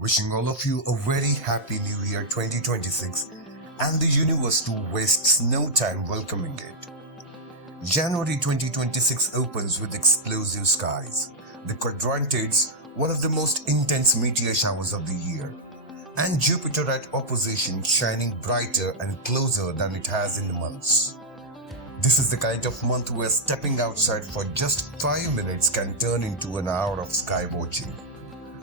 Wishing all of you a very happy new year 2026 and the universe too wastes no time welcoming it. January 2026 opens with explosive skies. The Quadrantids, one of the most intense meteor showers of the year, and Jupiter at opposition shining brighter and closer than it has in the months. This is the kind of month where stepping outside for just 5 minutes can turn into an hour of sky watching.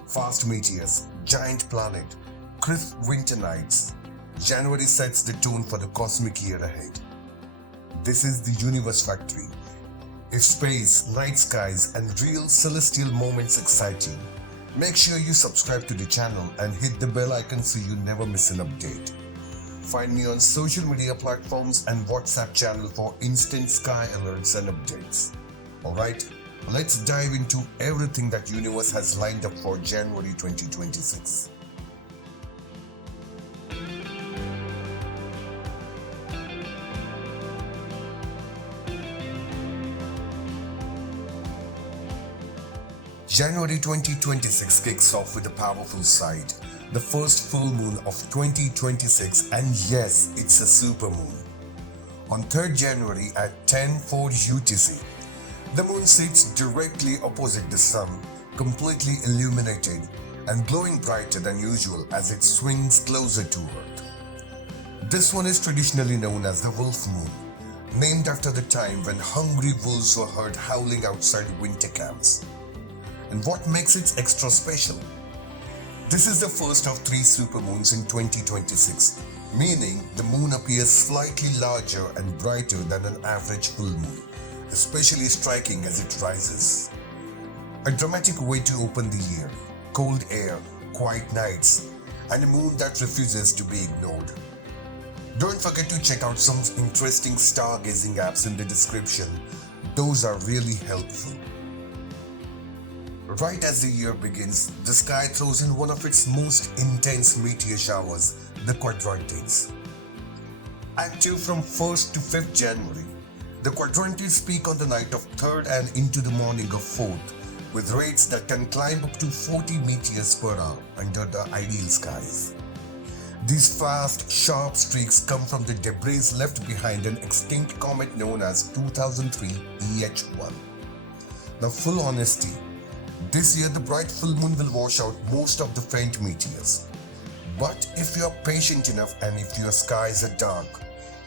Fast meteors, giant planet, crisp winter nights. January sets the tone for the cosmic year ahead. This is the universe factory. If space, night skies, and real celestial moments excite you, make sure you subscribe to the channel and hit the bell icon so you never miss an update. Find me on social media platforms and WhatsApp channel for instant sky alerts and updates. Alright, let's dive into everything that universe has lined up for January 2026. January 2026 kicks off with a powerful sight, the first full moon of 2026, and yes, it's a supermoon. On 3rd January at 10:04 UTC, the moon sits directly opposite the sun, completely illuminated and glowing brighter than usual as it swings closer to Earth. This one is traditionally known as the wolf moon, named after the time when hungry wolves were heard howling outside winter camps. And what makes it extra special? This is the first of 3 supermoons in 2026, meaning the moon appears slightly larger and brighter than an average full moon, especially striking as it rises. A dramatic way to open the year, cold air, quiet nights, and a moon that refuses to be ignored. Don't forget to check out some interesting stargazing apps in the description. Those are really helpful. Right as the year begins, the sky throws in one of its most intense meteor showers, the Quadrantids. Active from 1st to 5th January, the Quadrantids peak on the night of 3rd and into the morning of 4th, with rates that can climb up to 40 meteors per hour under the ideal skies. These fast, sharp streaks come from the debris left behind an extinct comet known as 2003 EH1. Now, full honesty, this year the bright full moon will wash out most of the faint meteors. But if you are patient enough and if your skies are dark,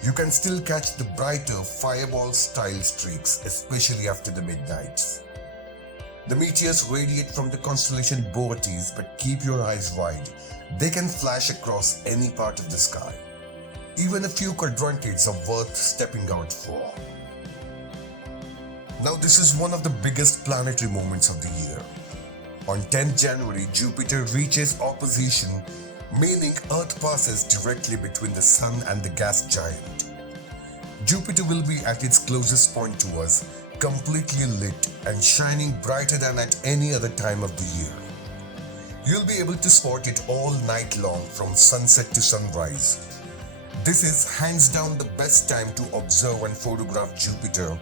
you can still catch the brighter fireball-style streaks, especially after the midnights. The meteors radiate from the constellation Boötes, but keep your eyes wide. They can flash across any part of the sky. Even a few Quadrantids are worth stepping out for. Now this is one of the biggest planetary moments of the year. On 10th January, Jupiter reaches opposition, meaning Earth passes directly between the Sun and the gas giant. Jupiter will be at its closest point to us, completely lit and shining brighter than at any other time of the year. You'll be able to spot it all night long from sunset to sunrise. This is hands down the best time to observe and photograph Jupiter.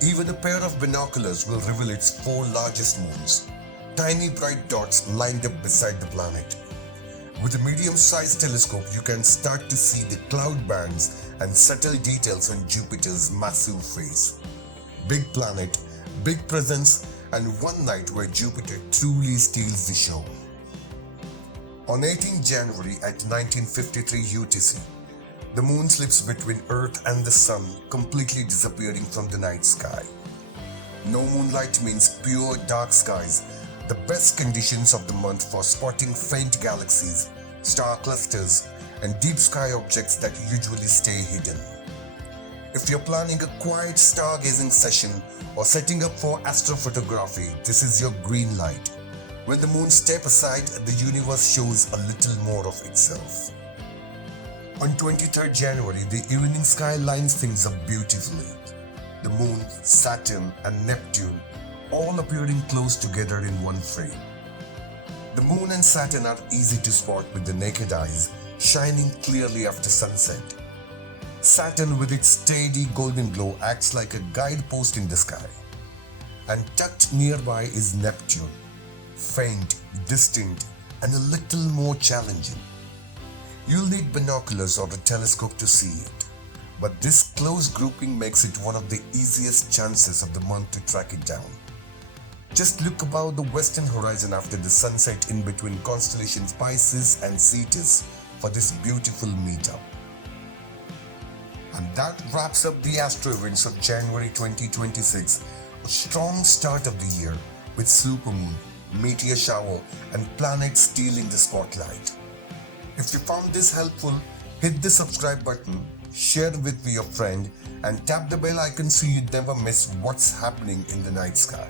Even a pair of binoculars will reveal its 4 largest moons, tiny bright dots lined up beside the planet. With a medium-sized telescope, you can start to see the cloud bands and subtle details on Jupiter's massive face. Big planet, big presence, and one night where Jupiter truly steals the show. On 18th January at 1953 UTC, the moon slips between Earth and the Sun, completely disappearing from the night sky. No moonlight means pure dark skies, the best conditions of the month for spotting faint galaxies, star clusters, and deep sky objects that usually stay hidden. If you're planning a quiet stargazing session or setting up for astrophotography, this is your green light. When the moon steps aside, the universe shows a little more of itself. On 23rd January, the evening sky lines things up beautifully. The Moon, Saturn, and Neptune all appearing close together in one frame. The Moon and Saturn are easy to spot with the naked eyes, shining clearly after sunset. Saturn, with its steady golden glow, acts like a guidepost in the sky. And tucked nearby is Neptune, faint, distant, and a little more challenging. You'll need binoculars or a telescope to see it, but this close grouping makes it one of the easiest chances of the month to track it down. Just look above the western horizon after the sunset in between constellations Pisces and Cetus for this beautiful meetup. And that wraps up the astro events of January 2026, a strong start of the year with supermoon, meteor shower and planets stealing the spotlight. If you found this helpful, hit the subscribe button, share it with your friend and tap the bell icon so you never miss what's happening in the night sky.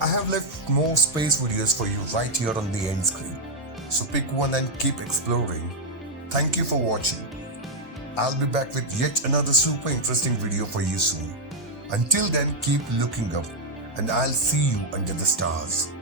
I have left more space videos for you right here on the end screen, so pick one and keep exploring. Thank you for watching. I'll be back with yet another super interesting video for you soon. Until then, keep looking up and I'll see you under the stars.